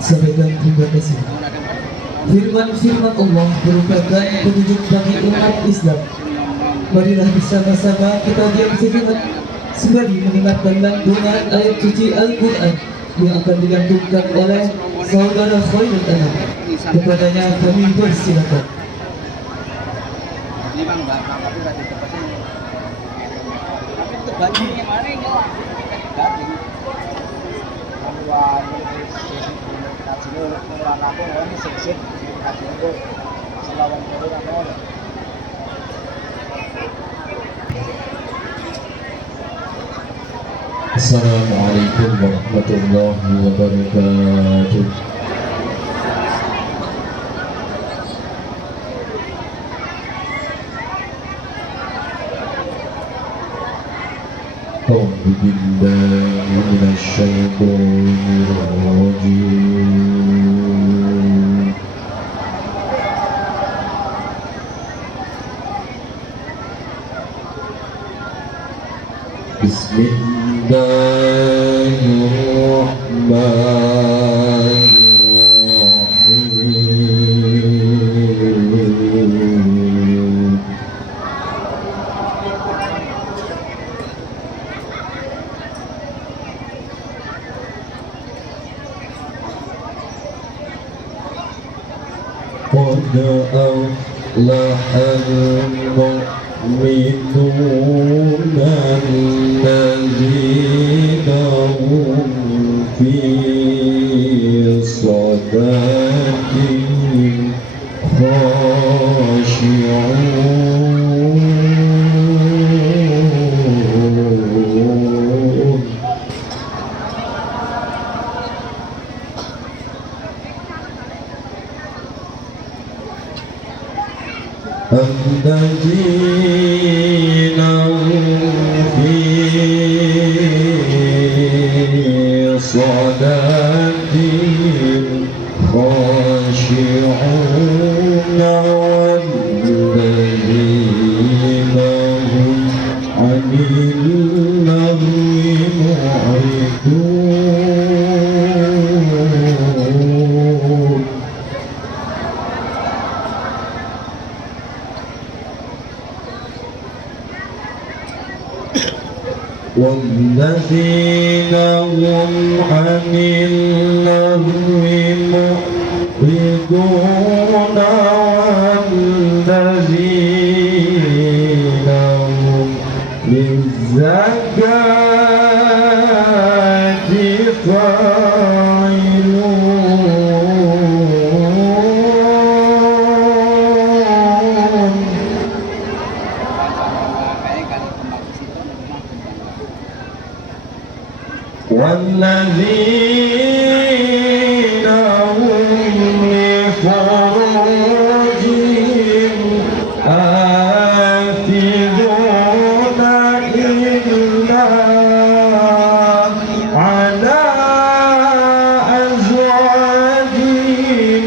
Sampaikan terima kasih. Firman-firman Allah merupakan petunjuk bagi umat Islam. Marilah bersama-sama kita diam sejenak sembari mendengarkan lantunan ayat suci Al-Quran yang akan digantungkan oleh saudara Khairul Anam. Kepadanya kami persilakan. Ini bang, bapak itu tadi tepatnya. Tapi itu bandingnya mana ini lah? Banding. Wah, kaji ini orang aku ini sedikit kaji itu selawan dari orang. Assalamualaikum warahmatullahi wabarakatuh. أعوذ بالله من الشيطان الرجيم. بسم الله الرحمن الرحيم. قد أفلح المؤمنون الذين هم في صلاتهم خاشعون. الذين هم في صلاتهم خاشعون والذين هم عن اللغو معرضون. والذين هم عن اللغو معرضون والذين هم للزكاة فاعلون. والذين هم لفروجهم حافظون إلا على أزواجهم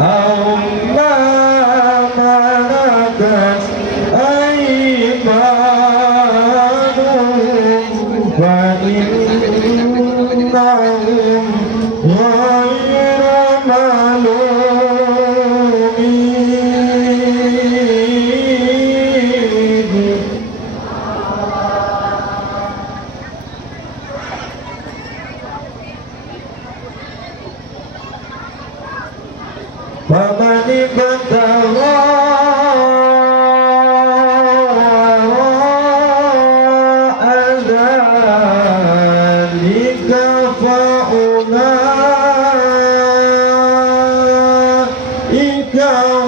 أو ما ملكت أيمانهم فإنهم غير ملومين. فمن ابتغى وراء ذلك فأولئك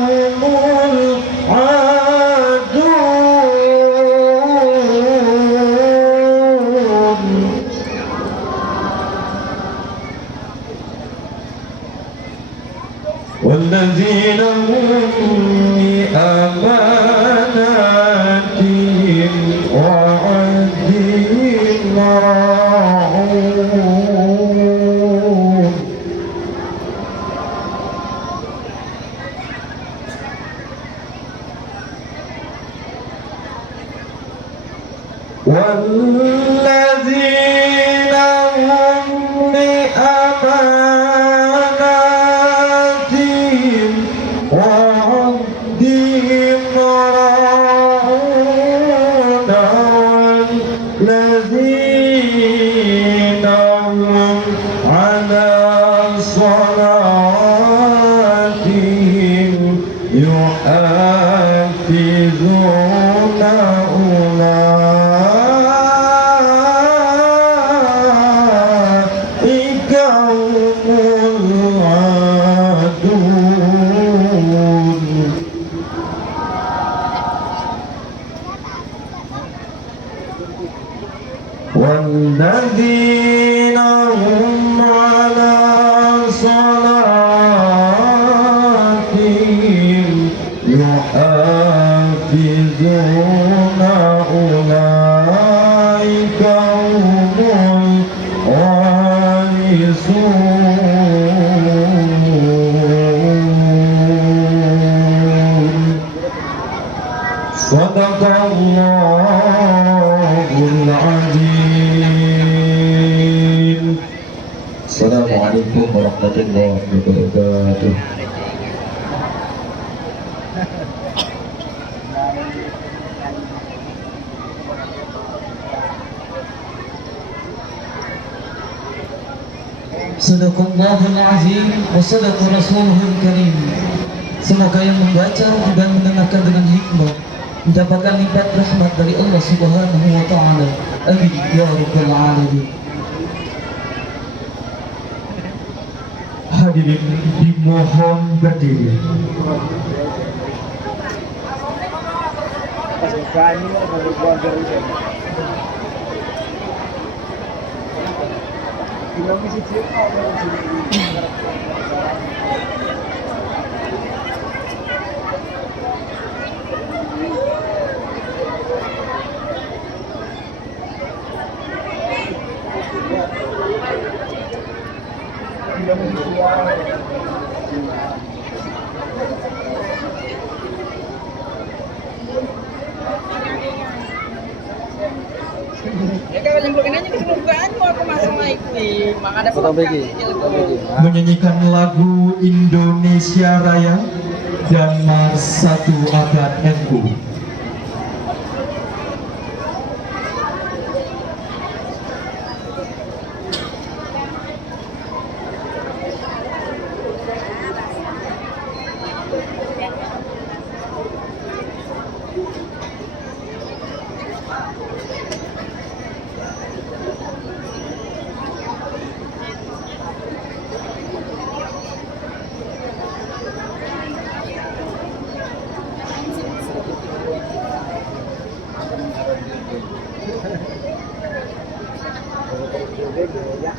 هم العادون. والذين هم لأماناتهم وعهدهم راعون. والذين هم والذين هم على صلاتهم يحافظون أولئك هم الوارثون صدق الله العظيم. Assalamualaikum warahmatullahi wabarakatuh. Sadaqallahul azim wa sadaqa rasuluhul karim. Semoga yang membaca dan mendengarkan dengan hikmah mendapatkan lipat rahmat dari Allah Subhanahu wa taala. Amin ya rabbal alamin. Hadirin dimohon berdiri. Pas berani mau keluarga itu. Bila mesti cerita orang sini. Ya kan nyemplungin aja ke selungkuhan mau aku masuk naik nih. Makanya Foto begi. Menyanyikan lagu Indonesia Raya dan Mars 1 Abad NU. Indonesia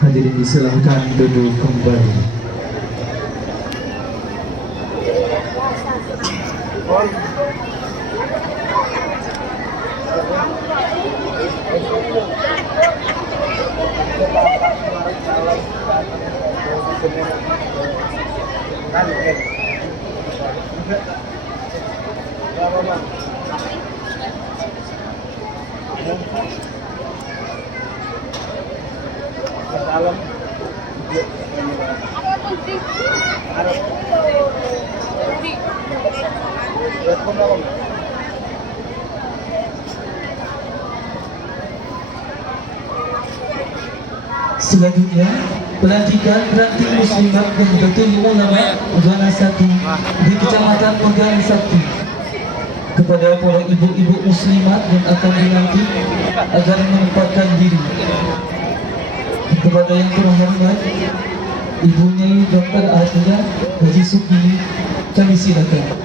Hadirin disilahkan duduk kembali. Dalam Selanjutnya, pelantikan ranting muslimat dan betul ulama Zona Sakti di Kecamatan Megang Sakti kepada para ibu-ibu muslimat yang akan dilantik agar menempatkan diri. Kepada yang terhormat Ibu Nyai Dr. Atia Haji Sukini, kami silakan.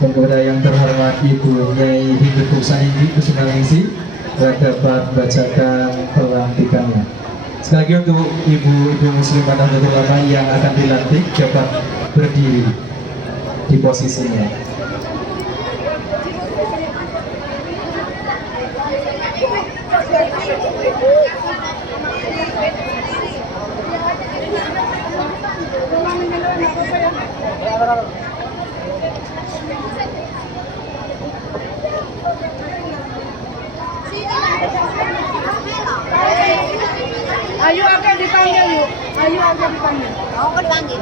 Dan kepada yang terhormat Ibu Nyai Hidayat Saidi Kusumangisi dapat bacakan pelantikannya. Sekali lagi untuk ibu-ibu muslimat dan ulama yang akan dilantik dapat berdiri di posisinya. Ayu akan dipanggil yuk. Ayu akan dipanggil. Oh, kan panggil.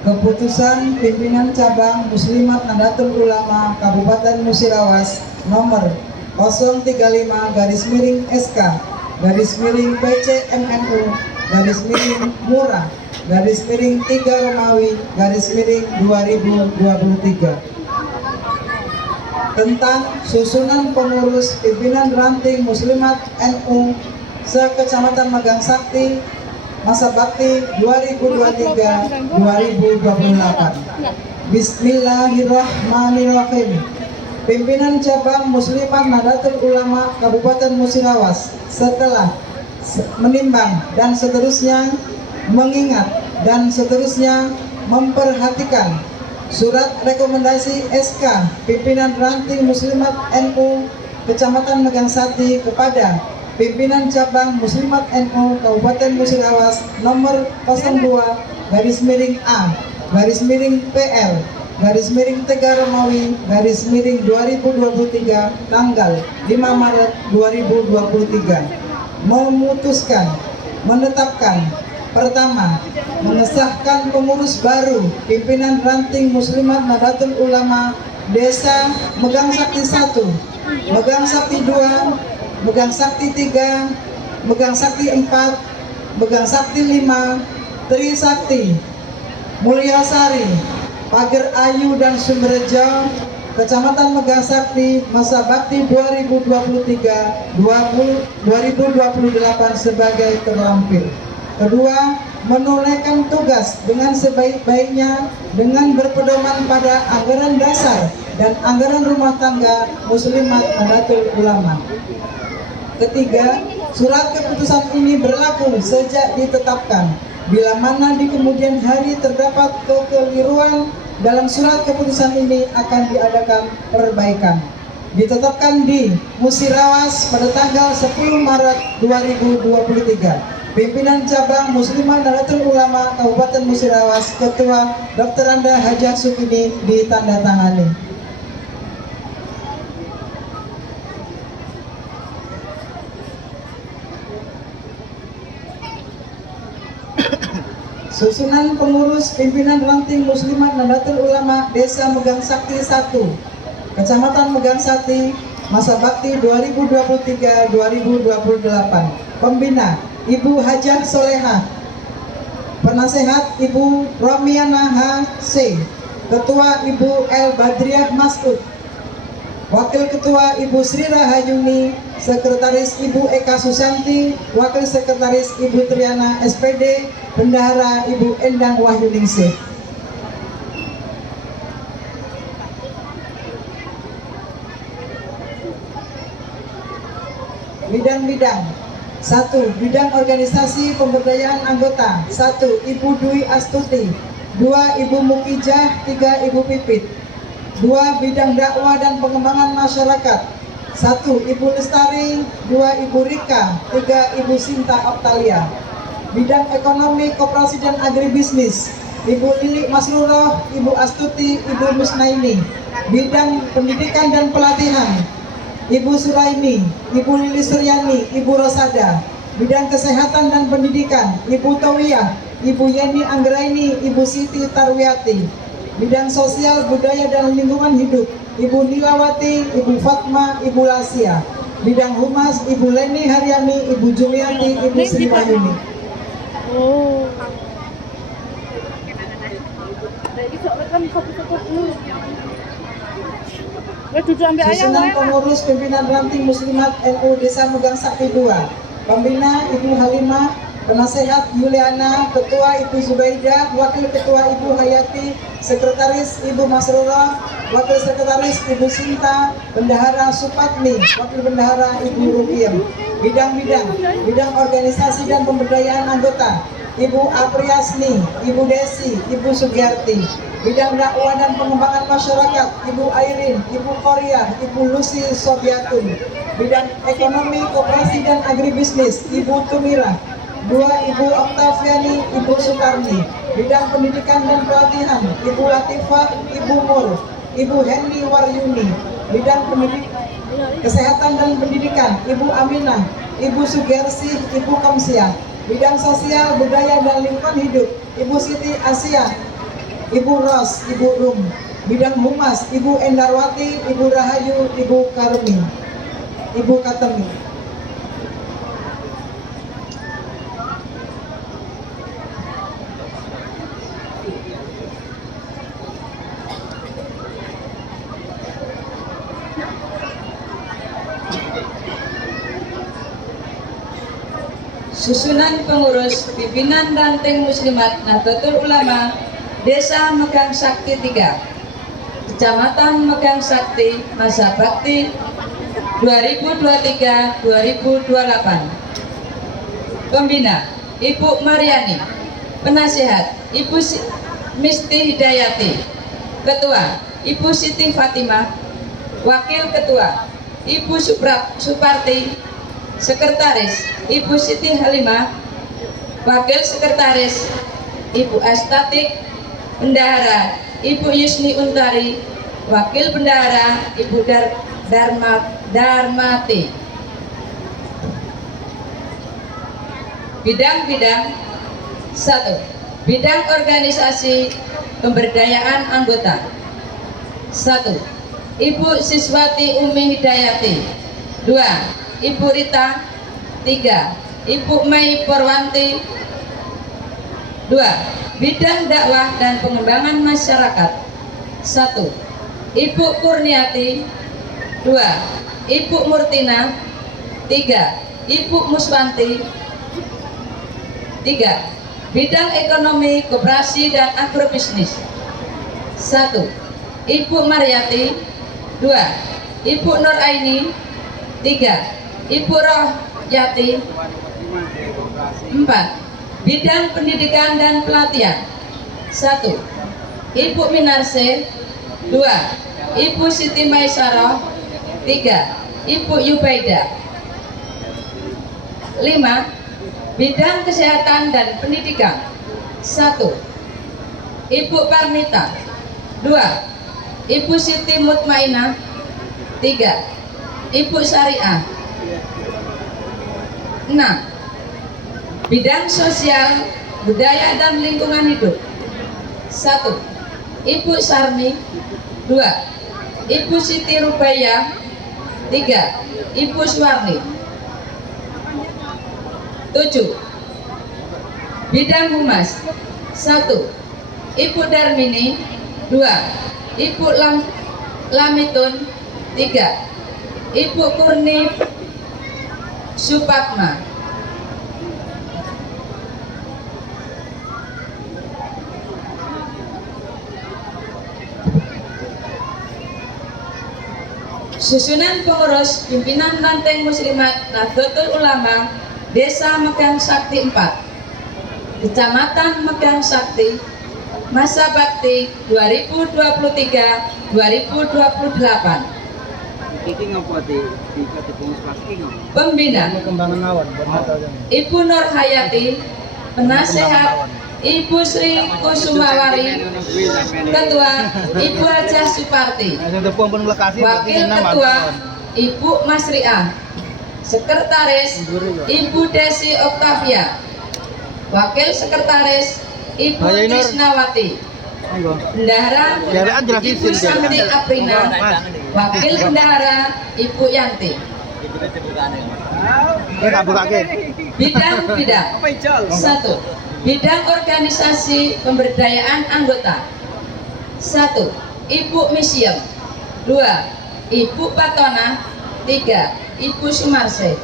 Keputusan Pimpinan Cabang Muslimat Nahdlatul Ulama Kabupaten Musirawas nomor 035-PCMNU-Mura-3 Romawi-2023 tentang susunan pengurus pimpinan ranting Muslimat NU se-Kecamatan Megang Sakti masa bakti 2023-2028. Bismillahirrahmanirrahim. Pimpinan Cabang Muslimat Nahdlatul Ulama Kabupaten Musirawas setelah menimbang dan seterusnya mengingat dan seterusnya memperhatikan surat rekomendasi SK Pimpinan Ranting Muslimat NU Kecamatan Megang Sakti kepada Pimpinan Cabang Muslimat NU Kabupaten Musirawas nomor 02-A-PL-3 Romawi -2023 tanggal 5 Maret 2023 memutuskan menetapkan pertama, mengesahkan pengurus baru Pimpinan Ranting Muslimat Nahdlatul Ulama Desa Megang Sakti 1, Megang Sakti 2, Megang Sakti 3, Megang Sakti 4, Megang Sakti 5, Trisakti, Mulyasari, Pager Ayu dan Sumberjo, Kecamatan Megang Sakti, masa bakti 2023-2028 sebagai terlampir. Kedua, menunaikan tugas dengan sebaik-baiknya dengan berpedoman pada anggaran dasar dan anggaran rumah tangga Muslimat Nahdlatul Ulama. Ketiga, surat keputusan ini berlaku sejak ditetapkan. Bila mana di kemudian hari terdapat kekeliruan dalam surat keputusan ini akan diadakan perbaikan. Ditetapkan di Musirawas pada tanggal 10 Maret 2023. Pimpinan Cabang Muslimat Nahdlatul Ulama Kabupaten Musirawas, Ketua Dr. Anda Hajah Sukini ditandatangani. Susunan pengurus pimpinan ranting Muslimat Nahdlatul Ulama Desa Megang Sakti 1, Kecamatan Megang Sakti, masa bakti 2023-2028. Pembina Ibu Hajah Solehah, Penasehat Ibu Romiana H.C., Ketua Ibu El Badriah Masud, Wakil Ketua Ibu Sri Rahayuni, Sekretaris Ibu Eka Susanti, Wakil Sekretaris Ibu Triana SPD, Bendahara Ibu Endang Wahyuningsih. bidang-bidang. 1. Bidang organisasi pemberdayaan anggota. 1. Ibu Dwi Astuti. 2. Ibu Mukijah. 3. Ibu Pipit. 2. Bidang dakwah dan pengembangan masyarakat. 1. Ibu Lestari. 2. Ibu Rika. 3. Ibu Sinta Optalia. Bidang ekonomi, koperasi dan agribisnis. Ibu Lili Masruroh, Ibu Astuti, Ibu Musnaini. Bidang pendidikan dan pelatihan. Ibu Suraini, Ibu Lili Suryani, Ibu Rosada. Bidang kesehatan dan pendidikan. Ibu Tawiyah, Ibu Yeni Anggraini, Ibu Siti Tarwiati. Bidang sosial, budaya dan lingkungan hidup. Ibu Nilawati, Ibu Fatma, Ibu Lasia. Bidang humas, Ibu Leni Haryani, Ibu Juliati, Ibu Sri Wahyuni. Oh. Kan fokus dulu. Duduk ambil ayam Susunan wae. pengurus pimpinan ranting Muslimat NU Desa Megang Sakti II. Pembina Ibu Halimah, penasehat Yuliana, ketua Ibu Zubaidah, wakil ketua Ibu Hayati, sekretaris Ibu Masrurah, wakil sekretaris Ibu Sinta, bendahara Supatmi, wakil bendahara Ibu Rukiem. Bidang-bidang, bidang organisasi dan pemberdayaan anggota. Ibu Apriasni, Ibu Desi, Ibu Sugiyarti. Bidang dakwah dan pengembangan masyarakat, Ibu Airin, Ibu Korea, Ibu Lucy Sobiatun. Bidang ekonomi, koperasi dan agribisnis, Ibu Tumira. 2. Ibu Oktaviani, Ibu Sukarni. Bidang pendidikan dan pelatihan, Ibu Latifah, Ibu Mul, Ibu Hendy Waryuni. Bidang kesehatan dan pendidikan, Ibu Aminah, Ibu Sugersi, Ibu Kamsiah. Bidang sosial, budaya dan lingkungan hidup, Ibu Siti Asia, Ibu Ros, Ibu Rum. Bidang humas, Ibu Endarwati, Ibu Rahayu, Ibu Karmi, Ibu Katemi. Susunan pengurus pimpinan ranting Muslimat Nahdlatul Ulama Desa Megang Sakti 3, Kecamatan Megang Sakti, masa bakti 2023-2028. Pembina Ibu Mariani. Penasihat Ibu Misti Hidayati. Ketua Ibu Siti Fatimah. Wakil Ketua Ibu Suparti. Sekretaris Ibu Siti Halimah. Wakil Sekretaris Ibu Astatik. Bendahara Ibu Yusni Untari. Wakil Bendahara Ibu Darmati. Bidang-bidang. 1. Bidang organisasi pemberdayaan anggota. 1. Ibu Siswati Umi Hidayati. 2. Ibu Rita. 3. Ibu Mei Porwanti. 2. Bidang dakwah dan pengembangan masyarakat. 1. Ibu Kurniati. 2. Ibu Murtina. 3. Ibu Muswanti. 3. Bidang ekonomi, koperasi dan agrobisnis. 1. Ibu Maryati. 2. Ibu Nuraini. 3. Ibu Rohyati. 4. Bidang pendidikan dan pelatihan. 1. Ibu Minarse. 2. Ibu Siti Maisarah. 3. Ibu Yubaidah. 5. Bidang kesehatan dan pendidikan. 1. Ibu Parnita. 2. Ibu Siti Mutmainah. 3. Ibu Syariah. 6. Bidang sosial, budaya dan lingkungan hidup. 1. Ibu Sarni. 2. Ibu Siti Rubaiyah. 3. Ibu Suwarni. 7. Bidang humas. 1. Ibu Darmini. 2. Ibu Lamitun. 3. Ibu Kurni Supatma. Susunan pengurus pimpinan ranting muslimat Nahdlatul Ulama Desa Megang Sakti 4, Kecamatan Megang Sakti, masa bakti 2023-2028. Iki ngapa di pengurus pasti ngapa? Pembina Kembangan awan buat mata jam. Ibu Nur Hayati, penasehat Ibu Sri Kusumawari, Ketua Ibu Haja Suparti, Wakil Ketua Ibu Masriah, Sekretaris Ibu Desi Oktavia, Wakil Sekretaris Ibu Krisnawati, Bendahara Ibu Santi Aprina, Wakil Bendahara Ibu Yanti. Bidang-bidang. 1. Bidang organisasi pemberdayaan anggota. 1. Ibu Misium. 2. Ibu Patona. 3. Ibu Sumarse.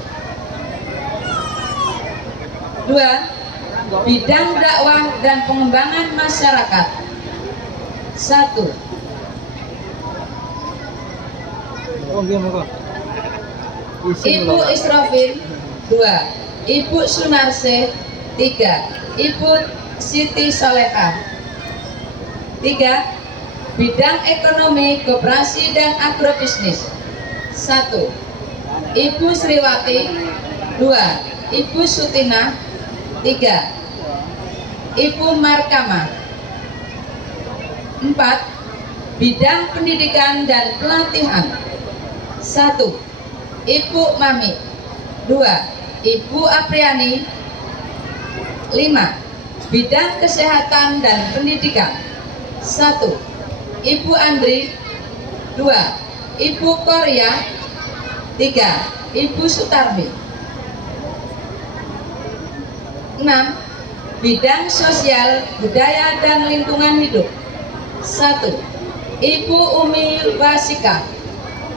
2. Bidang dakwah dan pengembangan masyarakat. 1. Ibu Israfil. 2. Ibu Sunarse. 3. Ibu Siti Soleha. 3. Bidang ekonomi, koperasi dan agrobisnis. 1. Ibu Sriwati. 2. Ibu Sutina. 3. Ibu Markama. 4. Bidang pendidikan dan pelatihan. 1. Ibu Mami. 2. Ibu Apriani. 5. Bidang kesehatan dan pendidikan. 1. Ibu Andri. 2. Ibu Korea. 3. Ibu Sutarmi. 6. Bidang sosial, budaya dan lingkungan hidup. 1. Ibu Umi Wasika.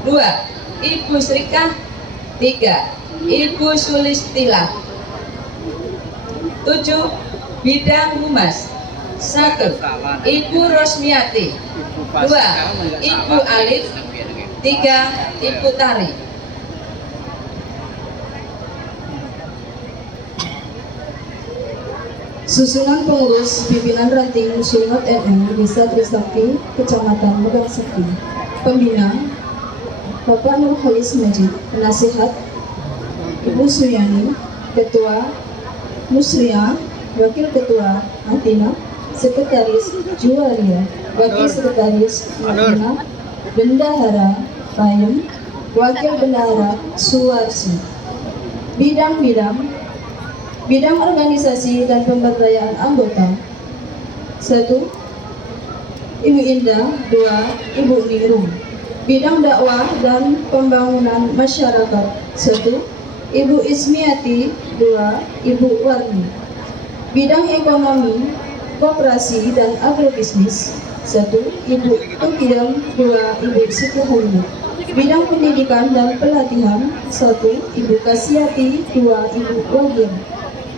2. Ibu Srikah. 3. Ibu Sulistila. 7. Bidang humas. 1. Ibu Rosmiati. 2. Ibu Alif. 3. Ibu Tari. Susunan pengurus pimpinan ranting Muslimat NU Desa Trisakti, Kecamatan Megang Sakti. Pembina Bapak Nur Halis Majid, penasehat Ibu Suyani, Ketua Musria, Wakil Ketua Atina, Sekretaris Juwaria, Wakil Sekretaris Atina, Bendahara Payem, Wakil Bendahara Suwarsi. Bidang-bidang organisasi dan pemberdayaan anggota. 1. Ibu Indah. 2. Ibu Ningrum. Bidang dakwah dan pembangunan masyarakat. 1. Ibu Ismiati. 2. Ibu Warni. Bidang ekonomi, koperasi dan agrobisnis. 1. Ibu Tukiam. 2. Ibu Siti Halimah. Bidang pendidikan dan pelatihan. 1. Ibu Kasiati. 2. Ibu Wagian.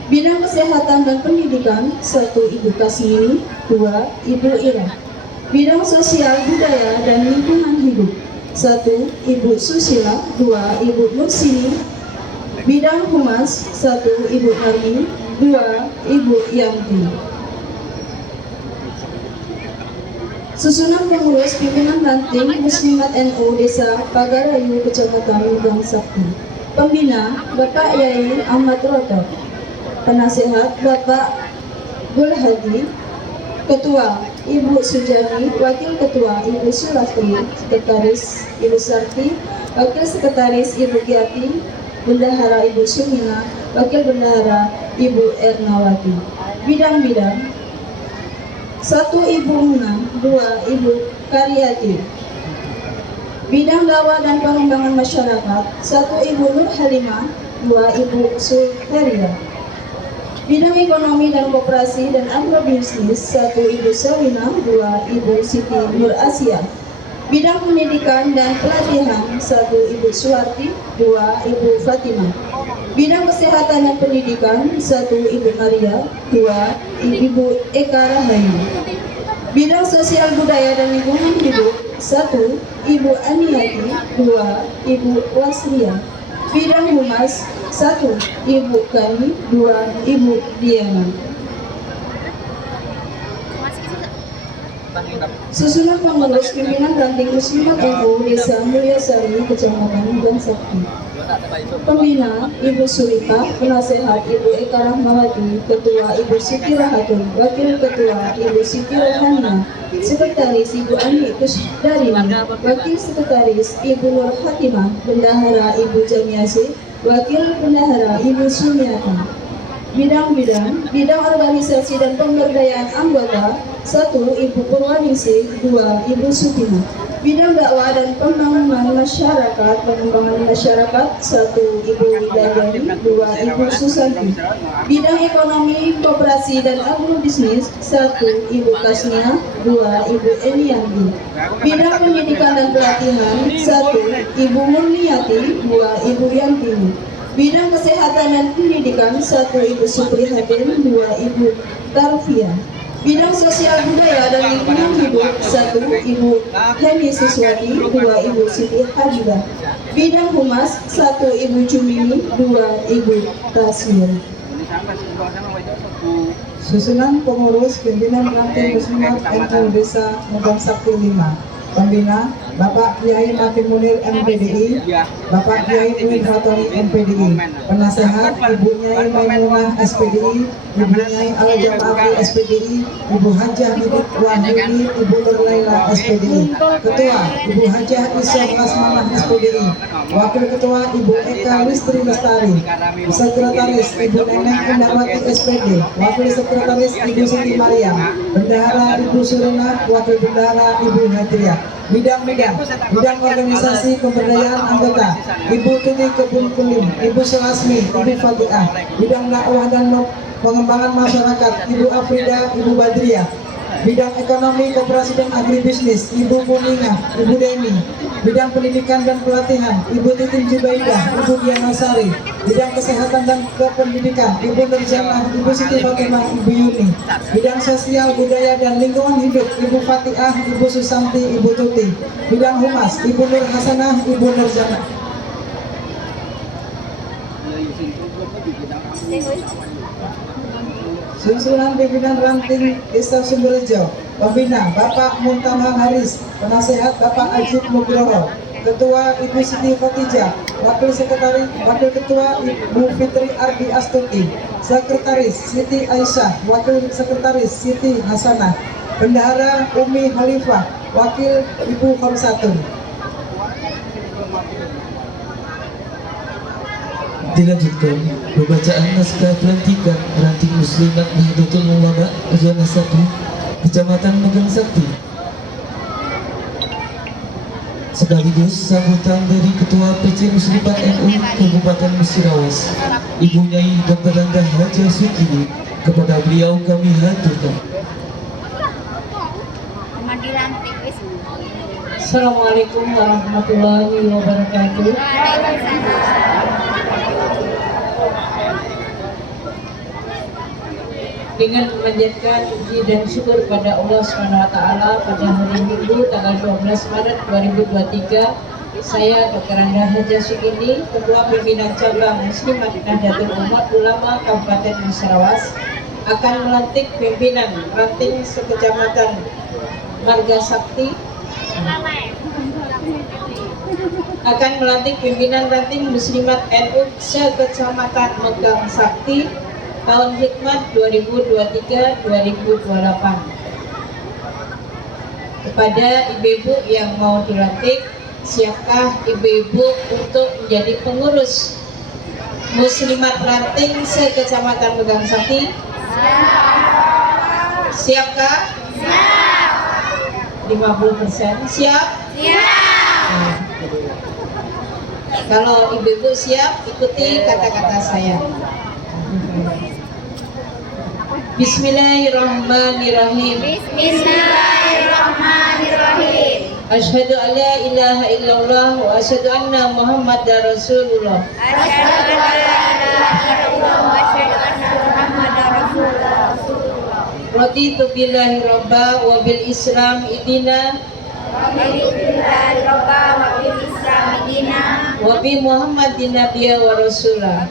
Bidang kesehatan dan pendidikan. 1. Ibu Kasmini. 2. Ibu Ira. Bidang sosial, budaya dan lingkungan hidup. 1. Ibu Susila. 2. Ibu Nursini. Bidang humas. 1. Ibu Narmi. 2. Ibu Yanti. Susunan pengurus pimpinan ranting Muslimat NU Desa Pagarayu, Kecamatan Megang Sakti. Pembina Bapak Yai Ahmad Roto. Penasehat Bapak Gul Hadi. Ketua Ibu Sujani, Wakil Ketua Ibu Sulatri, Sekretaris Ibu Sarti, Wakil Sekretaris Ibu Giati, Bendahara Ibu Sumina, Wakil Bendahara Ibu Ernawati. Bidang-bidang. 1. Ibu Muna. 2. Ibu Karyati. Bidang dakwah dan pengembangan masyarakat. 1. Ibu Nur Halimah. 2. Ibu Suheria. Bidang ekonomi dan koperasi dan agrobisnis. 1. Ibu Sawina. 2. Ibu Siti Nur Asia. Bidang pendidikan dan pelatihan. 1. Ibu Suwarti. 2. Ibu Fatimah. Bidang kesehatan dan pendidikan. 1. Ibu Maria. 2. Ibu Eka Rahayu. Bidang sosial budaya dan lingkungan hidup 1. Ibu Aniati. 2. Ibu Wasria. Bidang humas 1. Ibu Kani. 2. Ibu Diana. Susunan pengurus pimpinan ranting Muslimat NU Desa Mulyasari, Kecamatan Gangsakti. Pembina Ibu Surita, penasehat Ibu Eka Rahmawati, ketua Ibu Siti Rahatun, wakil ketua Ibu Siti Rohana, sekretaris Ibu Ani Kusdarini, wakil sekretaris Ibu Nur Hatimah, bendahara Ibu Jamiasi, wakil bendahara Ibu Sumiata. Bidang-bidang, bidang organisasi dan pemberdayaan anggota 1. Ibu Purwaningsih. 2. Ibu Sutina. Bidang dakwah dan pengembangan masyarakat 1. Ibu Widayani. 2. Ibu Susanti. Bidang ekonomi, koperasi dan agrobisnis 1. Ibu Kasnia. 2. Ibu Eniandi. Bidang pendidikan dan pelatihan 1. Ibu Murniati. 2. Ibu Yantini. Bidang kesehatan dan pendidikan 1. Ibu Suprihatin. 2. Ibu Tarfia. Bidang sosial budaya dan lingkungan hidup 1. Ibu Heni Siswati. 2. Ibu Siti Habibah. Bidang humas 1. Ibu Jumini. 2. Ibu Tasir. Susunan pengurus pimpinan ranting Muslimat NU Desa Megang Sakti 5. Pembina Bapak Kiai Mati Munir MPDI, Bapak Kiai Uin Fatoni MPDI. Penasehat Ibu Nyai Maimunah SPDI, Ibu Nyai Al-Jamaati SPDI, Ibu Hajah Bibit Wahyudi, Ibu Nur Laila SPDI. Ketua Ibu Hajah Isya Lasmanah SPDI. Wakil Ketua Ibu Eka Listri Lestari. Sekretaris Ibu Neneng Indawati SPD. Wakil Sekretaris Ibu Siti Mariam. Bendahara Ibu Surina. Wakil Bendahara Ibu Hadriah. Bidang-bidang organisasi pemberdayaan anggota Ibu Tuni Kebun Kulim, Ibu Selasmi, Ibu Fatiah. Bidang dakwah dan pengembangan masyarakat Ibu Afrida, Ibu Badriah. Bidang ekonomi, koperasi dan agribisnis Ibu Muninga, Ibu Deni. Bidang pendidikan dan pelatihan Ibu Titin Jubaidah, Ibu Diana Sari. Bidang kesehatan dan kependidikan Ibu Nurjana, Ibu Siti Fatimah, Ibu Yuni. Bidang sosial budaya dan lingkungan hidup Ibu Fatiah, Ibu Susanti, Ibu Tuti. Bidang humas Ibu Nur Hasanah, Ibu Nurjana. Susunan pimpinan ranting Desa Sumberjo. Pembina Bapak Muntamah Haris, penasehat Bapak Ajib Nugroho, ketua Ibu Siti Khotijah, wakil ketua Ibu Fitri Ardi Astuti, sekretaris Siti Aisyah, wakil sekretaris Siti Hasanah, bendahara Umi Khalifah, wakil Ibu Khamsatun. Dilanjutkan pembacaan naskah pelantikan ranting Muslimat Nahdlatul Ulama Zona 1 Kecamatan Megang Sakti. Sekaligus sambutan dari Ketua PC Muslimat NU Kabupaten Musirawas, Ibu Nyai Dr. Randa Haja Sukini. Kepada beliau kami haturkan. Assalamualaikum warahmatullahi wabarakatuh. Dengan memanjatkan puji dan syukur pada Allah SWT pada hari Minggu tanggal 12 Maret 2023, saya Dr. Randa Haja Sukini, Ketua Pimpinan Cabang Muslimat Nahdlatul Ulama Kabupaten Musirawas, akan melantik pimpinan ranting sekecamatan Marga Sakti, akan melantik pimpinan ranting Muslimat NU sekecamatan Megang Sakti tahun hikmat 2023-2028. Kepada ibu-ibu yang mau dilantik, siapkah ibu-ibu untuk menjadi pengurus Muslimat ranting sekecamatan Megang Sakti? Siapkah? Siap. 50%. Siap? Siap. Kalau ibu-ibu siap, ikuti kata-kata saya. Bismillahirrahmanirrahim. Bismillahirrahmanirrahim. Asyhadu an la ilaha illallah wa asyhadu anna Muhammadar Rasulullah. Asyhadu an la ilaha illallah wa asyhadu anna Muhammadar Rasulullah. Raditu billahi robba wa bil Islam idina wa bi Muhammadin nabiyya wa rasulah.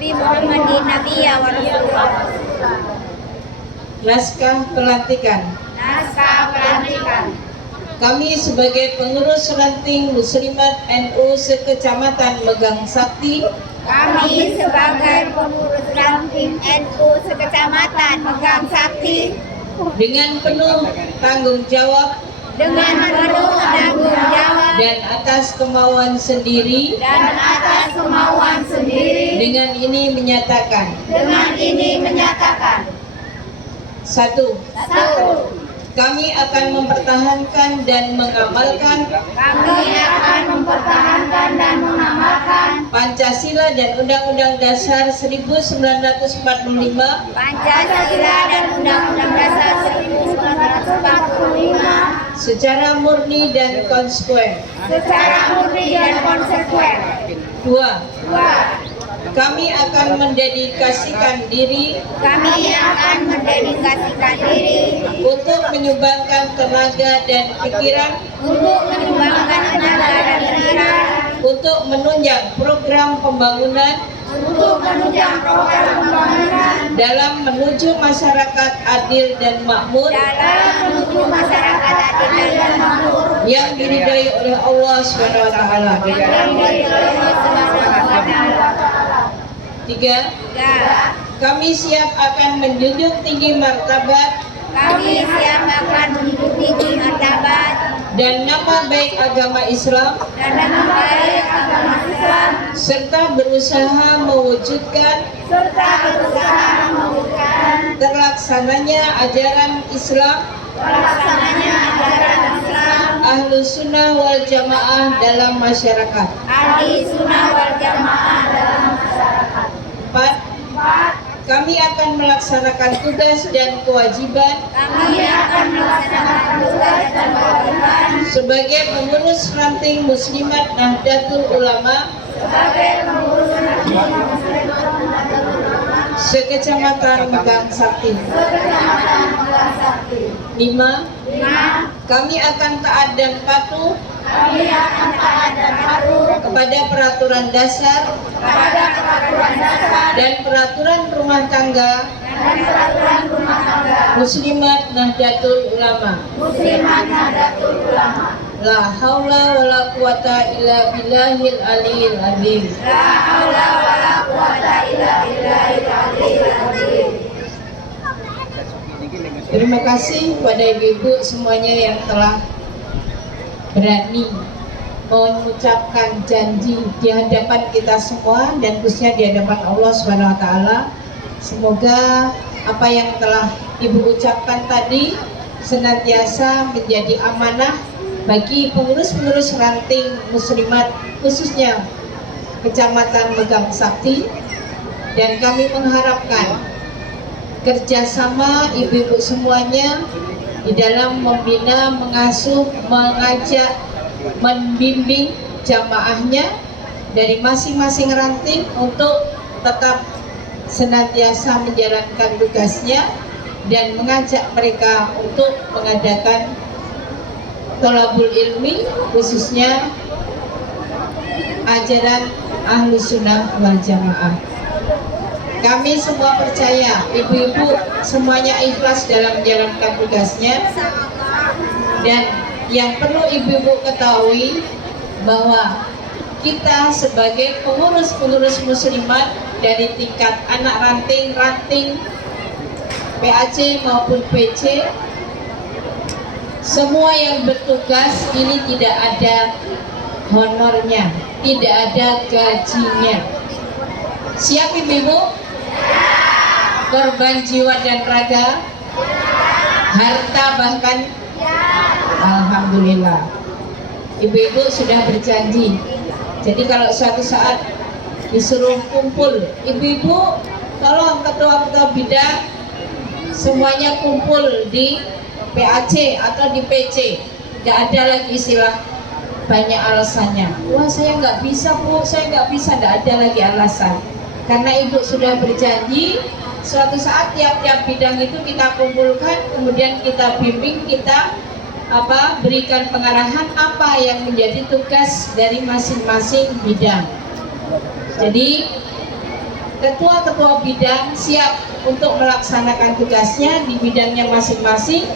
Naskah pelantikan. Kami sebagai pengurus ranting Muslimat NU sekecamatan Megang Sakti Kami sebagai pengurus ranting NU sekecamatan Megang Sakti dengan penuh tanggung jawab dengan penuh tanggung jawab dan atas kemauan sendiri dengan ini menyatakan satu, kami akan mempertahankan dan mengamalkan Pancasila dan Undang-Undang Dasar 1945 Pancasila dan Undang-Undang Dasar 1945 secara murni dan konsekuen. Dua, kami akan mendedikasikan diri untuk menyumbangkan tenaga dan pikiran untuk menunjang program pembangunan dalam menuju masyarakat adil dan makmur yang diridai oleh Allah SWT. Tiga, kami siap akan menjunjung tinggi martabat dan nama baik agama Islam serta berusaha mewujudkan terlaksananya ajaran Islam Ahlus Sunnah wal Jamaah dalam masyarakat. Empat, kami akan melaksanakan tugas dan kewajiban sebagai pengurus ranting Muslimat Nahdlatul Ulama sekecamatan Megang Sakti. 5, kami akan taat dan patuh kepada peraturan dasar dan peraturan rumah tangga Muslimat Nahdlatul Ulama. La haula wala quwata illa billahil aliyil azim. Terima kasih kepada ibu-ibu semuanya yang telah berani mengucapkan janji di hadapan kita semua dan khususnya di hadapan Allah Subhanahu wa taala. Semoga apa yang telah Ibu ucapkan tadi senantiasa menjadi amanah bagi pengurus-pengurus ranting Muslimat khususnya Kecamatan Megang Sakti, dan kami mengharapkan kerjasama ibu-ibu semuanya di dalam membina, mengasuh, mengajak, membimbing jamaahnya dari masing-masing ranting untuk tetap senantiasa menjalankan tugasnya dan mengajak mereka untuk mengadakan thalabul ilmi khususnya ajaran Ahlus Sunnah wal Jamaah. Kami semua percaya ibu-ibu semuanya ikhlas dalam menjalankan tugasnya, dan yang perlu ibu-ibu ketahui bahwa kita sebagai pengurus-pengurus muslimat dari tingkat anak ranting, PAC maupun PC, semua yang bertugas ini tidak ada honornya, tidak ada gajinya. Siap ibu-ibu? Korban jiwa dan raga, harta bahkan. Alhamdulillah, ibu-ibu sudah berjanji. Jadi kalau suatu saat disuruh kumpul, ibu-ibu tolong ketua-ketua bidang semuanya kumpul di PAC atau di PC. Tidak ada lagi istilah banyak alasannya. Wah, saya nggak bisa bu, saya nggak bisa. Tidak ada lagi alasan. Karena ibu sudah berjanji suatu saat tiap-tiap bidang itu kita kumpulkan, kemudian kita bimbing, kita berikan pengarahan apa yang menjadi tugas dari masing-masing bidang. Jadi ketua-ketua bidang siap untuk melaksanakan tugasnya di bidangnya masing-masing,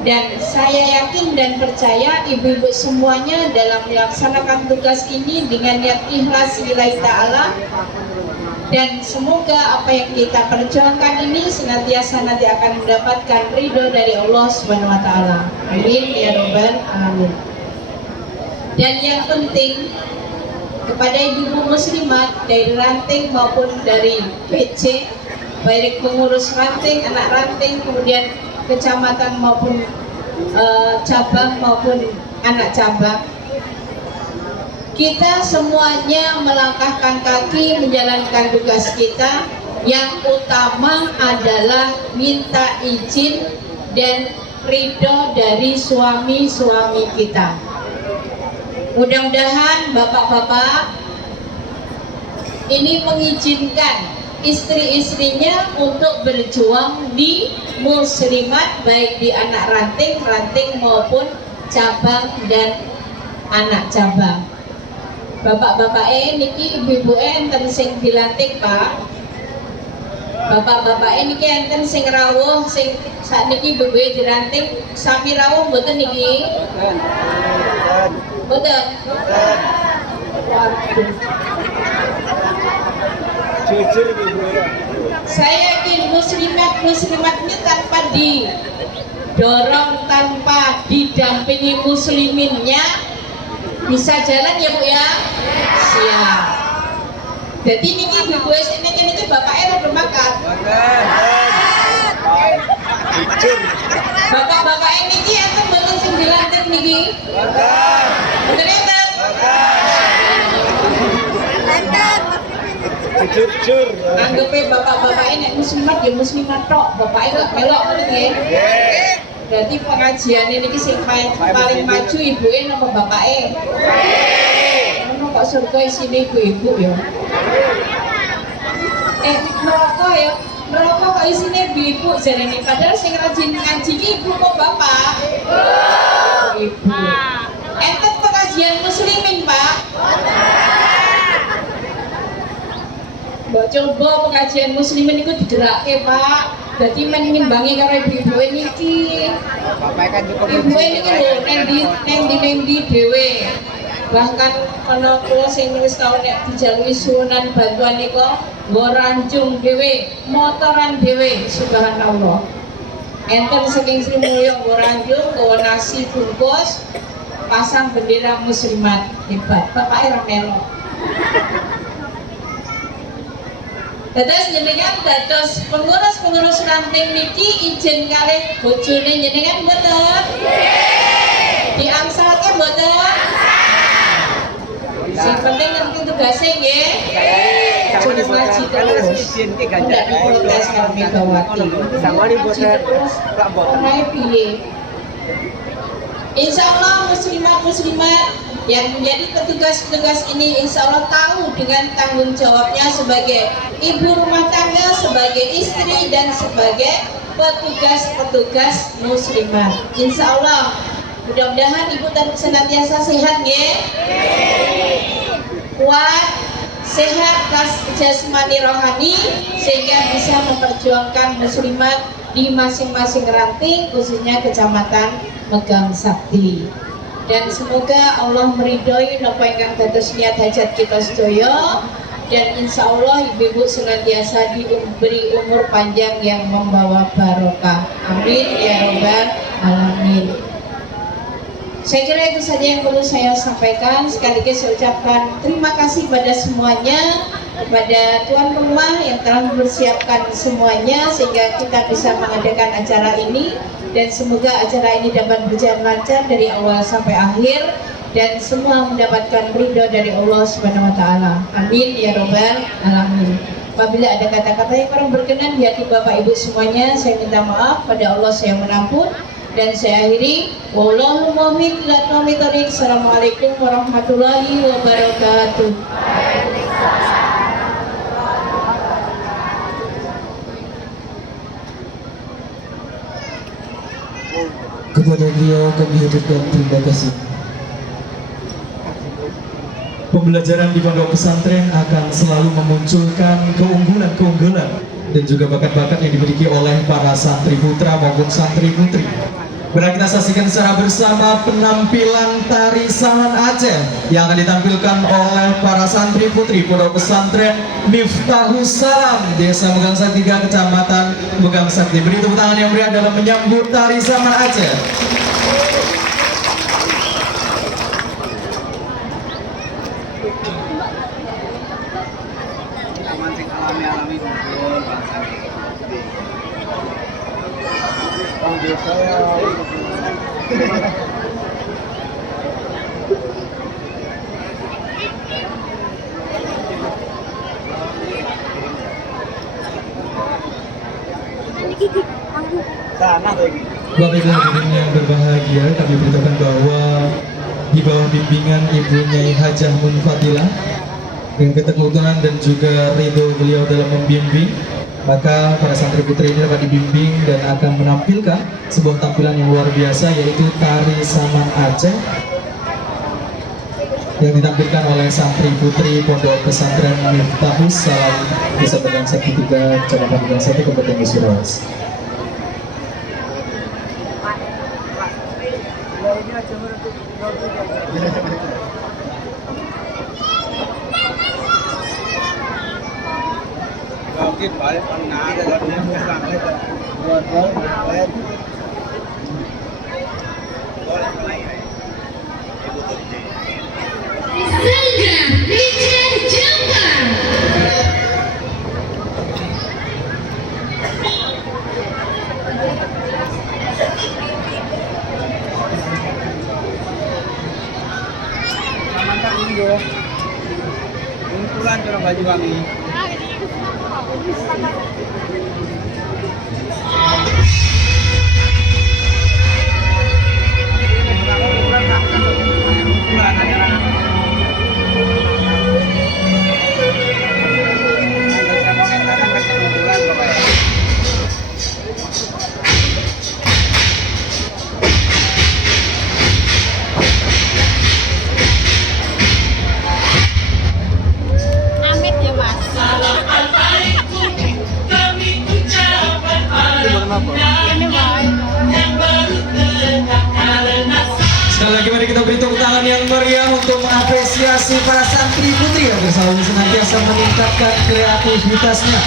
dan saya yakin dan percaya ibu-ibu semuanya dalam melaksanakan tugas ini dengan niat ikhlas lillahi ta'ala, dan semoga apa yang kita perjuangkan ini senantiasa nanti akan mendapatkan ridho dari Allah Subhanahu wa Ta'ala. Amin ya Rabbal alamin. Dan yang penting, kepada ibu-ibu muslimat dari ranting maupun dari PC, baik pengurus ranting, anak ranting, kemudian kecamatan maupun cabang maupun anak cabang, kita semuanya melangkahkan kaki menjalankan tugas kita. Yang utama adalah minta izin dan ridho dari suami-suami kita. Mudah-mudahan bapak-bapak ini mengizinkan istri-istrinya untuk berjuang di muslimat, baik di anak ranting maupun cabang dan anak cabang. Bapak-bapak niki ibu-ibu enten sing dilantik Pak. Bapak-bapak niki enten sing rawuh, sing sakniki ibu-ibu dilantik sami rawuh mboten niki? Mboten. Waduh. Jujur ibu ya. Saya yakin muslimat-muslimatnya tanpa didorong, tanpa didampingi musliminnya bisa jalan ya Bu ya? Siap. Jadi niki ibu ini bapaknya udah makan. Jujur. Bapak-bapaknya niki enten betul sing dilantik niki. Betul enten? Jujur. Anggapnya bapak-bapaknya nek muslimat ya muslimat tok, bapaknya kok melok ngoten nggih. Berarti pengajian ini sing paling maju ibunya nama bapaknya. Mana kok surga isine ibu-ibu ya? Neraka ya? Neraka kok isine ibu-ibu jarene, padahal sing rajin ngaji ki ibu kok bapak? Ibu. Enten pengajian muslimin, Pak? Mbok coba pengajian muslimin itu digerakke, Pak. Jadi menimbangi karo ibu-ibu niki. Bapak kan cukup. Ibu niki lho neng di dhewe. Bahkan ana kula sing wis tau nek dijalui suwunan bantuan niku nggo rancung dhewe, motoran dhewe, subhanallah. Enten saking Sri Mulya nggo rancung, nggo nasi bungkus, pasang bendera muslimat. Hebat, bapake ra melok. Dados jenengan dados pengurus ranting niki izin kalih bojone jenengan mboten? Diangsalke mboten? Sing penting ngerti tugasnya nggih. Jangan ngaji terus. Tidak diprotes karo Megawati. Samane boten terus Pak boten. omahe piye? Insyaallah muslimat-muslimat yang menjadi petugas-petugas ini insya Allah tahu dengan tanggung jawabnya sebagai ibu rumah tangga, sebagai istri, dan sebagai petugas-petugas muslimat. Insya Allah mudah-mudahan ibu senantiasa sehat ya, kuat, sehat jasmani rohani, sehingga bisa memperjuangkan muslimat di masing-masing ranting, khususnya kecamatan Megang Sakti. Dan semoga Allah meridhoi napa ingkang dados niat hajat kita sedaya, dan insya Allah ibu-ibu senantiasa diberi umur panjang yang membawa barokah. Amin ya Rabbal alamin. Saya kira itu saja yang perlu saya sampaikan. Sekaligus saya ucapkan terima kasih pada semuanya, kepada tuan rumah yang telah mempersiapkan semuanya sehingga kita bisa mengadakan acara ini, dan semoga acara ini dapat berjalan lancar dari awal sampai akhir dan semua mendapatkan ridho dari Allah Subhanahu wa taala. Amin ya Rabbal alamin. Apabila ada kata-kata yang kurang berkenan di hati Bapak Ibu semuanya, saya minta maaf, pada Allah saya mengampun. Dan saya akhiri, wallahu muwaffiq ila aqwamit thoriq. Assalamualaikum warahmatullahi wabarakatuh. kepada beliau kami haturkan terima kasih. Pembelajaran di pondok pesantren akan selalu memunculkan keunggulan-keunggulan dan juga bakat-bakat yang dimiliki oleh para santri putra maupun santri putri. Mari kita saksikan secara bersama penampilan tari Saman Aceh yang akan ditampilkan oleh para santri putri pondok pesantren Miftahus Salam, Desa Megang Sakti 3, Kecamatan Megang Sakti. Beri tepuk tangan yang meriah dalam menyambut tari Saman Aceh. Alami kumpul bangsa putih. Orang desa sana lagi. Bapak Ibu hadirin yang berbahagia, kami beritahukan bahwa di bawah bimbingan Ibu Nyai Hajah Munfadilah dengan ketekunan dan juga ridho beliau dalam membimbing, maka para santri putri ini dapat dibimbing dan akan menampilkan sebuah tampilan yang luar biasa, yaitu tari Saman Aceh yang ditampilkan oleh santri putri pondok pesantren Miftahus Salam, Desa Megang Sakti 3, Kecamatan Megang Sakti, Kabupaten Surawas. Oke, balik pernah ada yang bilang itu. Buat kumpulan orang baju kami. Amit ya mas. Ini baik. Sekali lagi mari kita beri tepuk tangan yang meriah untuk mengapresiasi para santri putri yang selalu senantiasa meningkatkan kreativitasnya.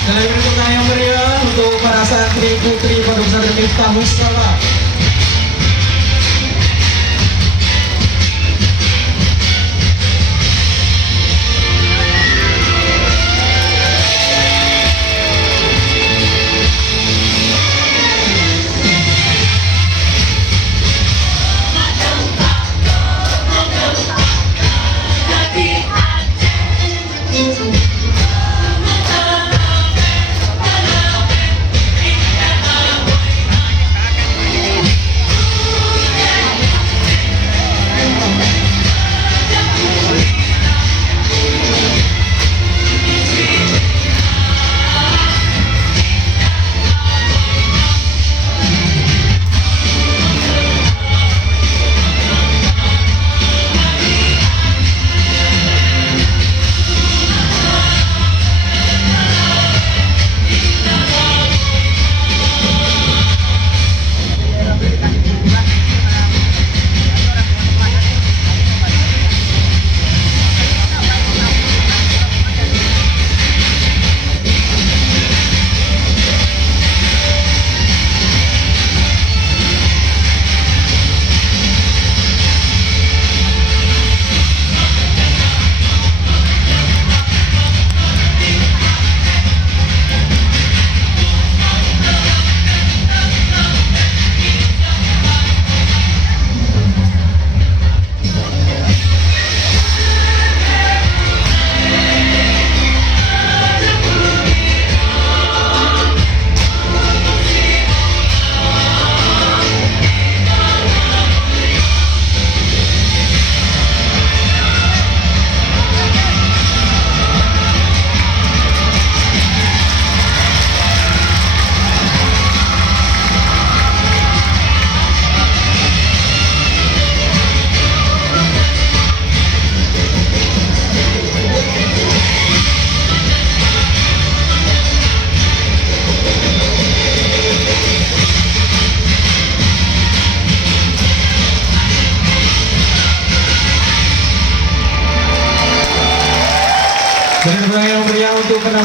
Sekali lagi tepuk tangan yang meriah untuk para santri putri pondok pesantren Miftahus Salam.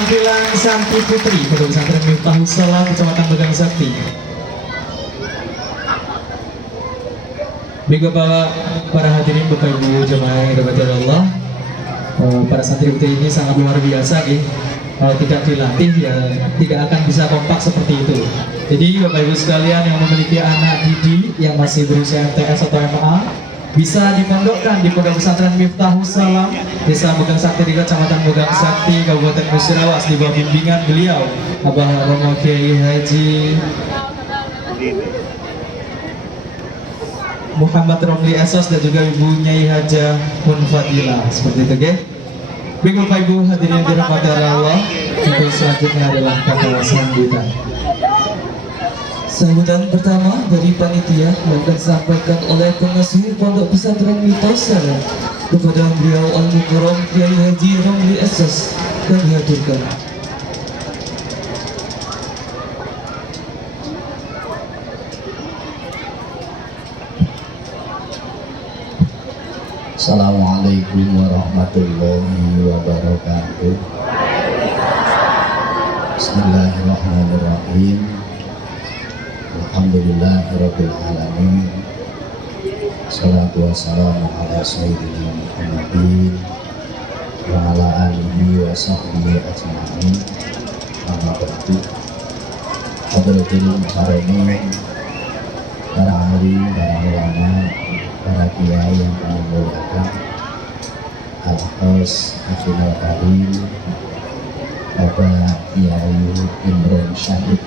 penampilan Santi Putri Pondok Pesantren Miftahus Salam Kecamatan Bagang Sakti. Baik Bapak, para hadirin Bapak Ibu jemaah yang dirahmati Allah, para santri putri ini sangat luar biasa nih. Kalau tidak dilatih ya tidak akan bisa kompak seperti itu. Jadi Bapak Ibu sekalian yang memiliki anak didik yang masih berusia MTS atau MA bisa dipondokkan di Pondok Pesantren Miftahus Salam Desa Bagang Sakti di Kecamatan Bagang Sakti Kabupaten Musirawas di bawah bimbingan beliau Abah Romo Kiai Haji Muhammad Romli Esos dan juga Ibu Nyai Haja Munfadila. Seperti itu ya. Baik Bapak Ibu hadirin yang dirahmati Allah, untuk selanjutnya adalah kata sambutan. Sambutan pertama dari panitia yang akan disampaikan oleh pengasuh Pondok Pesantren Miftahus Salam kepada beliau Al-Mukarram Kiai Haji Romli Esos dan dihadirkan. Assalamualaikum warahmatullahi wabarakatuh. Bismillahirrahmanirrahim. Alhamdulillahirabbil alamin. Shalatu wassalamu ala sayyidina Muhammadin wa ala alihi wa sahbihi ajma'in. Amma ba'du. Hadratul mukarramin, para alim, para ulama, para kiai yang kami muliakan, Al-Hos Afinal Karim, Bapak Kiai Imron Syahid.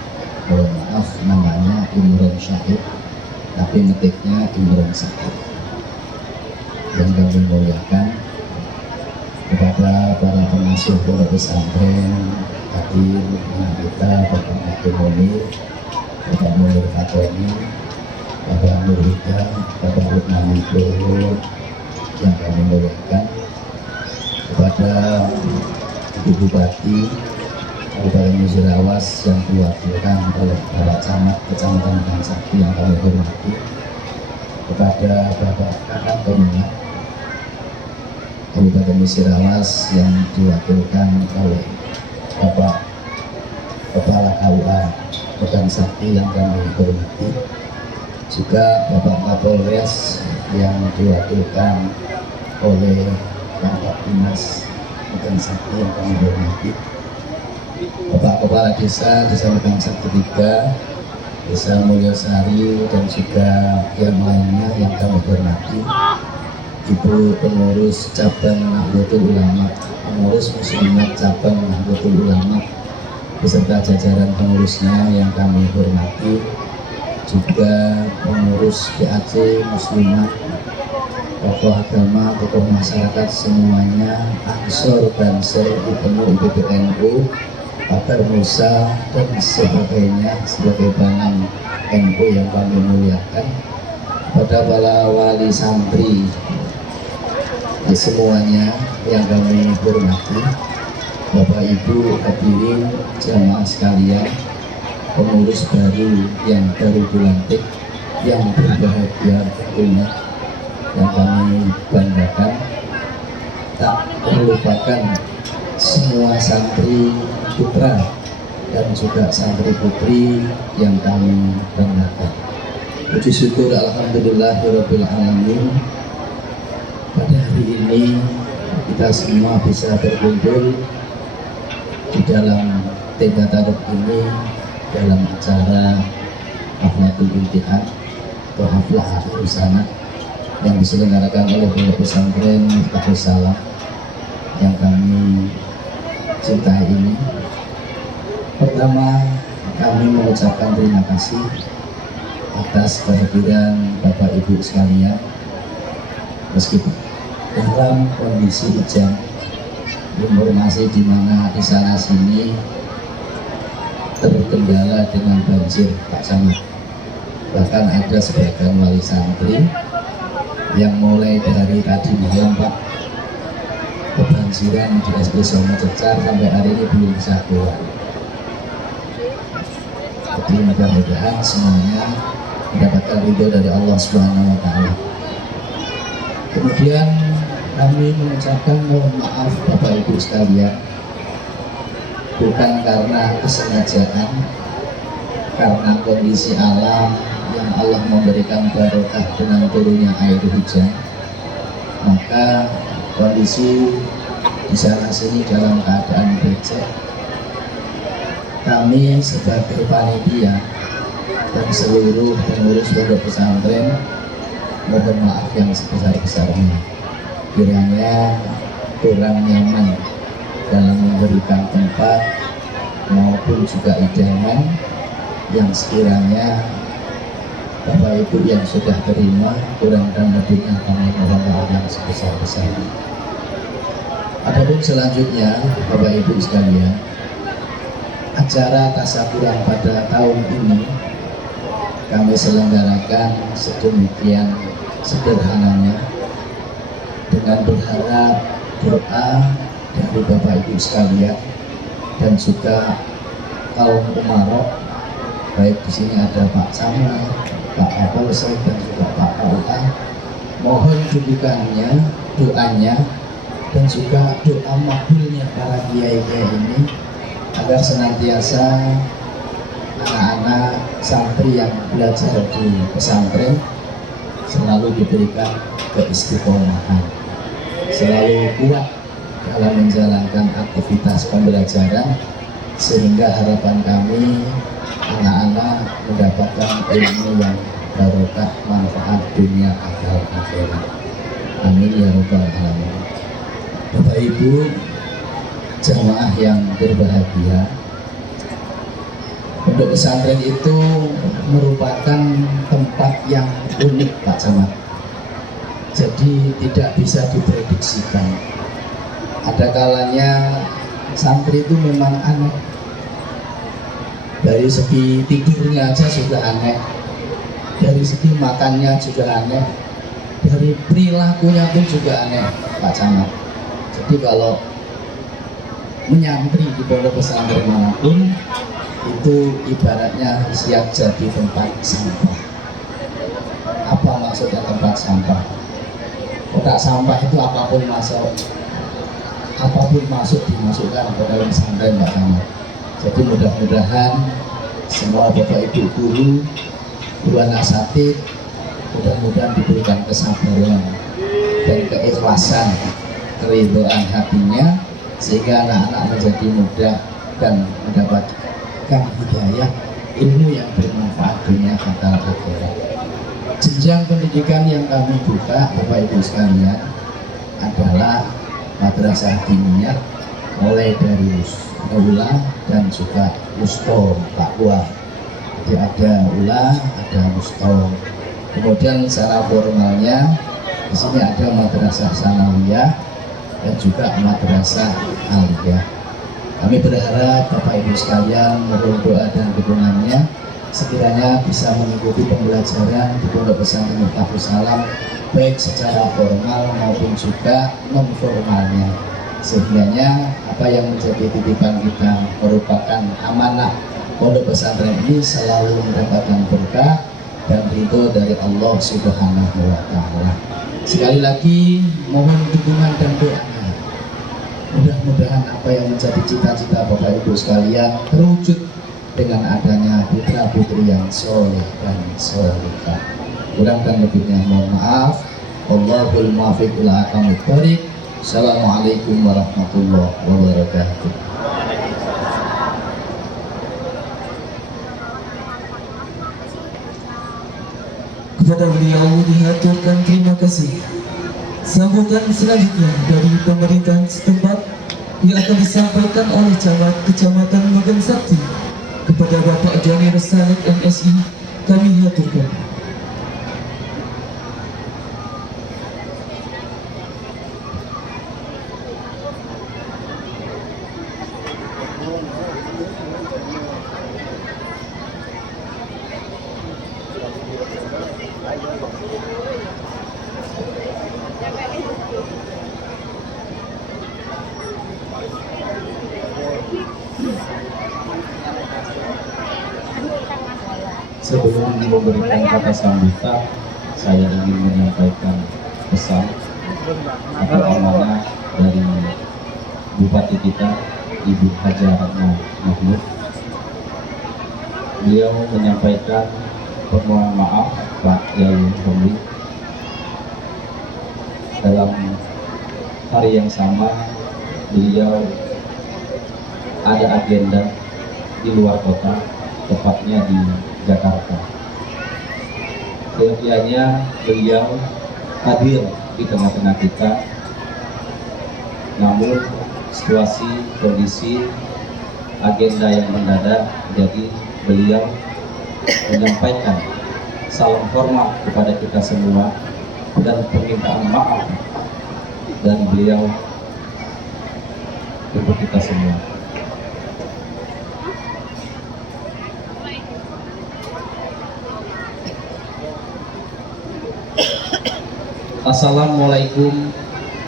Mohon maaf namanya Imron Syahid, tapi ngetiknya Imron Syahid. Yang kami muliakan, kepada para pengasuh pondok pesantren, hadir dengan kita Bapak Abdul Munir, Bapak Munir Fatoni, Bapak Nur Hidam, Bapak Lukman Wibowo yang kami muliakan, kepada Ibu Bupati Kabupaten Musirawas yang diwakilkan oleh Bapak Camat Kecamatan Bagang Sakti yang kami hormati, kepada Bapak Kakak Peminat Kabupaten Musirawas yang diwakilkan oleh Bapak Kepala KUA Bagang Sakti yang kami hormati, juga Bapak Kapolres yang diwakilkan oleh Bapak Dinas Bagang Sakti yang kami hormati, Bapak Kepala Desa Bagang Sakti 3, Desa Mulyosari dan juga yang lainnya yang kami hormati, Ibu Pengurus Cabang Nahdlatul Ulama, Pengurus Muslimat Cabang Nahdlatul Ulama beserta jajaran pengurusnya yang kami hormati, juga pengurus PAC Muslimat, tokoh agama, tokoh masyarakat semuanya, Ansor, Banser, IPNU, IPBNU, Pakar Musa dan sebagainya sebagai bangan NU yang kami muliakan, pada para wali santri semuanya yang kami hormati, Bapak Ibu hadirin jamaah sekalian, pengurus baru yang baru dilantik yang berbahagia tentunya, yang kami banggakan, tak terlupakan semua santri putra dan juga santri putri yang kami banggakan. Puji syukur alhamdulillahirabbil alamin, pada hari ini kita semua bisa berkumpul di dalam tenda taruh ini dalam acara Haflatul Imtihan atau Haflah Akhir Sana yang diselenggarakan oleh Pondok Pesantren Miftahus Salam yang kami cintai ini. Pertama, kami mengucapkan terima kasih atas kehadiran Bapak Ibu sekalian, meskipun dalam kondisi hujan, informasi di mana di sana sini terkendala dengan banjir Pak Camat. Bahkan ada sebagian wali santri yang mulai dari tadi malam Pak kebanjiran di SD Somo Cecar sampai hari ini belum bisa keluar. Jadi mudah-mudahan semuanya mendapatkan ridho dari Allah Subhanahu wa Ta'ala. Kemudian kami mengucapkan mohon maaf Bapak Ibu sekalian bukan karena kesengajaan, karena kondisi alam yang Allah memberikan barokah dengan turunnya air hujan, maka kondisi di sana sini dalam keadaan becek. Kami sebagai panitia dan seluruh pengurus pondok pesantren mohon maaf yang sebesar-besarnya kiranya kurang nyaman dalam memberikan tempat maupun juga hidangan yang sekiranya Bapak Ibu yang sudah terima kurang dan lebihnya kami mohon maaf yang sebesar-besarnya. Adapun selanjutnya Bapak Ibu sekalian, acara tasyakuran pada tahun ini kami selenggarakan sedemikian sederhananya dengan berharap doa dari Bapak Ibu sekalian dan juga kaum umarok, baik di sini ada Pak Camat, Pak Kapolsek dan juga Pak KUA. Mohon dudukannya, doanya dan juga doa makbulnya para kiai-kiai ini agar senantiasa anak-anak santri yang belajar di pesantren selalu diberikan keistiqomahan, selalu kuat dalam menjalankan aktivitas pembelajaran, sehingga harapan kami anak-anak mendapatkan ilmu yang barokah, manfaat dunia akhirat. Amin ya rabbal alamin. Bapak Ibu jamaah yang berbahagia, pondok pesantren itu merupakan tempat yang unik Pak Camat. Jadi tidak bisa diprediksikan. Ada kalanya santri itu memang aneh. Dari segi tidurnya aja sudah aneh, dari segi makannya juga aneh, dari perilakunya pun juga aneh Pak Camat. Jadi kalau menyantri di pondok pesantren manapun itu ibaratnya siap jadi tempat sampah. Apa maksudnya tempat sampah? Kotak sampah itu apapun masuk dimasukkan ke dalam pesantren Pak Camat. Jadi mudah-mudahan semua Bapak Ibu guru anak asatidz mudah-mudahan diberikan kesabaran dan keikhlasan, keridhaan hatinya, sehingga anak-anak menjadi mudah dan mendapatkan hidayah ilmu yang bermanfaat dunia dan akhirat. Jenjang pendidikan yang kami buka Bapak Ibu sekalian adalah madrasah diniyah, mulai dari ula dan juga wusto takwa. Jadi ada ula, ada wusto. Kemudian secara formalnya di sini ada madrasah sanawiyah dan juga madrasah aliyah. Kami berharap Bapak Ibu sekalian mohon doa dan dukungannya sekiranya bisa mengikuti pembelajaran di Pondok Pesantren Miftahus Salam baik secara formal maupun juga non formalnya, sehingga apa yang menjadi titipan kita merupakan amanah Pondok Pesantren ini selalu mendapatkan berkah dan ridho dari Allah Subhanahu wa Ta'ala. Sekali lagi mohon dukungan dan doanya. Mudah-mudahan apa yang menjadi cita-cita Bapak Ibu sekalian terwujud dengan adanya putra-putri yang soleh dan solehah. Kurang dan lebihnya mohon maaf. Wallahul muwaffiq ila aqwamit thoriq. Assalamualaikum warahmatullahi wabarakatuh. Kepada beliau dihaturkan terima kasih. Sambutan selanjutnya dari pemerintahan setempat yang akan disampaikan oleh Camat Kecamatan Medan Sakti kepada Bapak Jani Resalik MSI kami haturkan. Sebelum memberikan kata sambutan, saya ingin menyampaikan pesan atau amanah dari Bupati kita Ibu Haja Ratna Mahmud. Beliau menyampaikan permohonan maaf Pak Yai Romli. Dalam hari yang sama beliau ada agenda di luar kota, tepatnya di Jakarta. Kemudiannya beliau hadir di tengah-tengah kita, namun situasi, kondisi, agenda yang mendadak, jadi beliau menyampaikan salam hormat kepada kita semua dan permintaan maaf dan beliau untuk kita semua. Assalamualaikum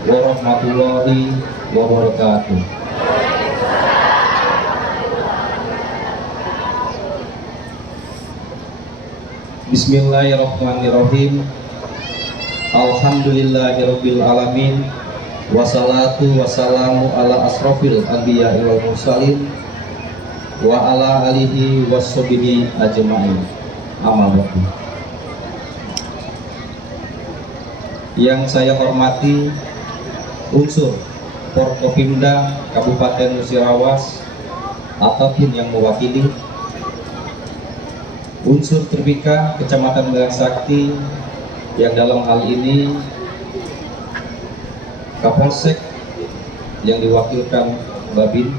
warahmatullahi wabarakatuh. Bismillahirrahmanirrahim. Alhamdulillahirabbil alamin. Wassalatu wassalamu ala asrofil anbiya wal mursalin wa ala alihi washabihi ajma'in. Amma ba'du. Yang saya hormati unsur Forkopimda Kabupaten Musirawas ataupun yang mewakili, unsur Tribika Kecamatan Megang Sakti yang dalam hal ini Kapolsek yang diwakilkan Babin,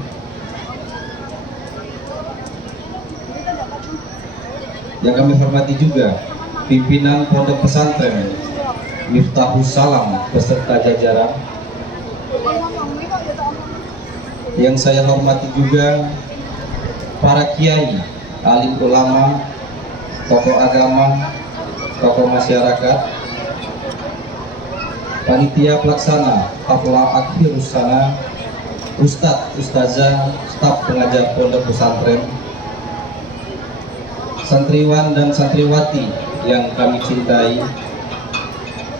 yang kami hormati juga pimpinan Pondok Pesantren Miftahus Salam beserta jajaran, yang saya hormati juga para kiai, alim ulama, tokoh agama, tokoh masyarakat, panitia pelaksana haflah akhirus sana, ustadz, ustazah, staf pengajar pondok pesantren, santriwan dan santriwati yang kami cintai,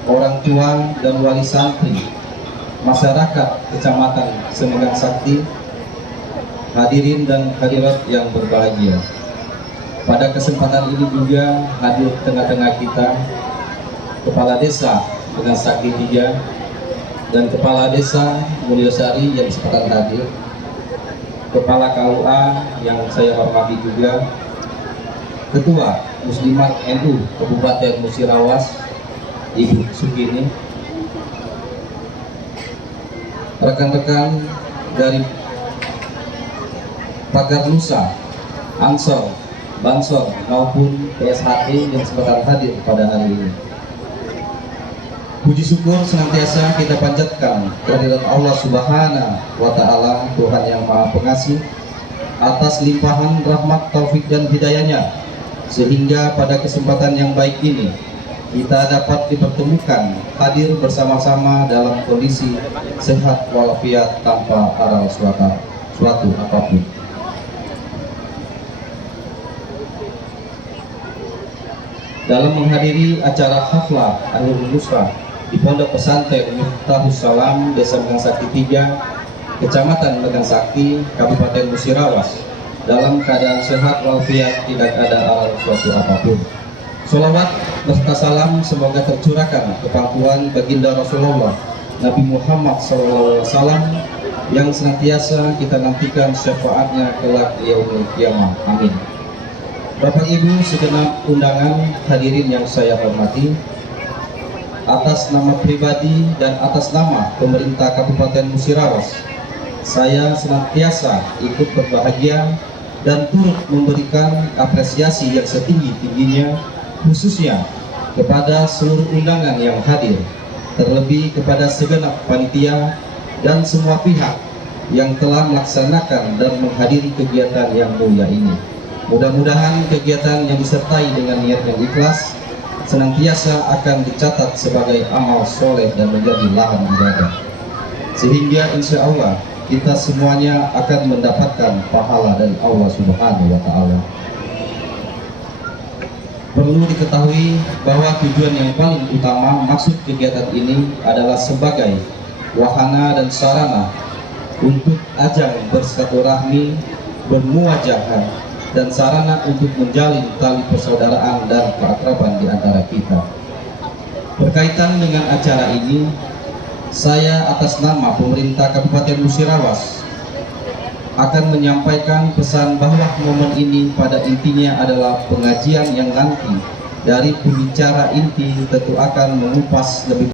orang tua dan wali santri, masyarakat Kecamatan Semegang Sakti, hadirin dan hadirat yang berbahagia. Pada kesempatan ini juga hadir tengah-tengah kita Kepala Desa Megang Sakti 3 dan Kepala Desa Mulyasari yang kesempatan hadir, Kepala KUA yang saya hormati juga, Ketua Muslimat NU Kabupaten Musirawas Ibu Sugini, rekan-rekan dari Pagar Nusa, Ansor, Bansor maupun PSHT yang kesempatan hadir pada hari ini. Puji syukur senantiasa kita panjatkan kehadirat Allah Subhanahu wa Ta'ala, Tuhan yang Maha Pengasih, atas limpahan rahmat, taufik dan hidayahnya, sehingga pada kesempatan yang baik ini kita dapat dipertemukan hadir bersama-sama dalam kondisi sehat walafiat tanpa aral suatu apapun. Dalam menghadiri acara haflah Ahlul Nusrah di Pondok Pesantren Miftahus Salam, Desa Megang Sakti 3, Kecamatan Megang Sakti, Kabupaten Musirawas, dalam keadaan sehat walafiat, tidak ada aral suatu apapun. Sholawat beserta salam semoga tercurahkan ke pangkuan baginda Rasulullah Nabi Muhammad SAW yang senantiasa kita nantikan syafaatnya kelak di yaumul kiamah. Amin. Bapak Ibu segenap undangan, hadirin yang saya hormati, atas nama pribadi dan atas nama pemerintah Kabupaten Musirawas, saya senantiasa ikut berbahagia dan turut memberikan apresiasi yang setinggi-tingginya, khususnya kepada seluruh undangan yang hadir, terlebih kepada segenap panitia dan semua pihak yang telah melaksanakan dan menghadiri kegiatan yang mulia ini. Mudah-mudahan kegiatan yang disertai dengan niat yang ikhlas senantiasa akan dicatat sebagai amal soleh dan menjadi lahan ibadah, sehingga insya Allah kita semuanya akan mendapatkan pahala dari Allah Subhanahu wa Ta'ala. Perlu diketahui bahwa tujuan yang paling utama maksud kegiatan ini adalah sebagai wahana dan sarana untuk ajang bersilaturahmi, bermuajahat, dan sarana untuk menjalin tali persaudaraan dan keakraban di antara kita. Berkaitan dengan acara ini, saya atas nama pemerintah Kabupaten Musirawas akan menyampaikan pesan bahwa momen ini pada intinya adalah pengajian yang nanti dari pembicara inti tentu akan mengupas lebih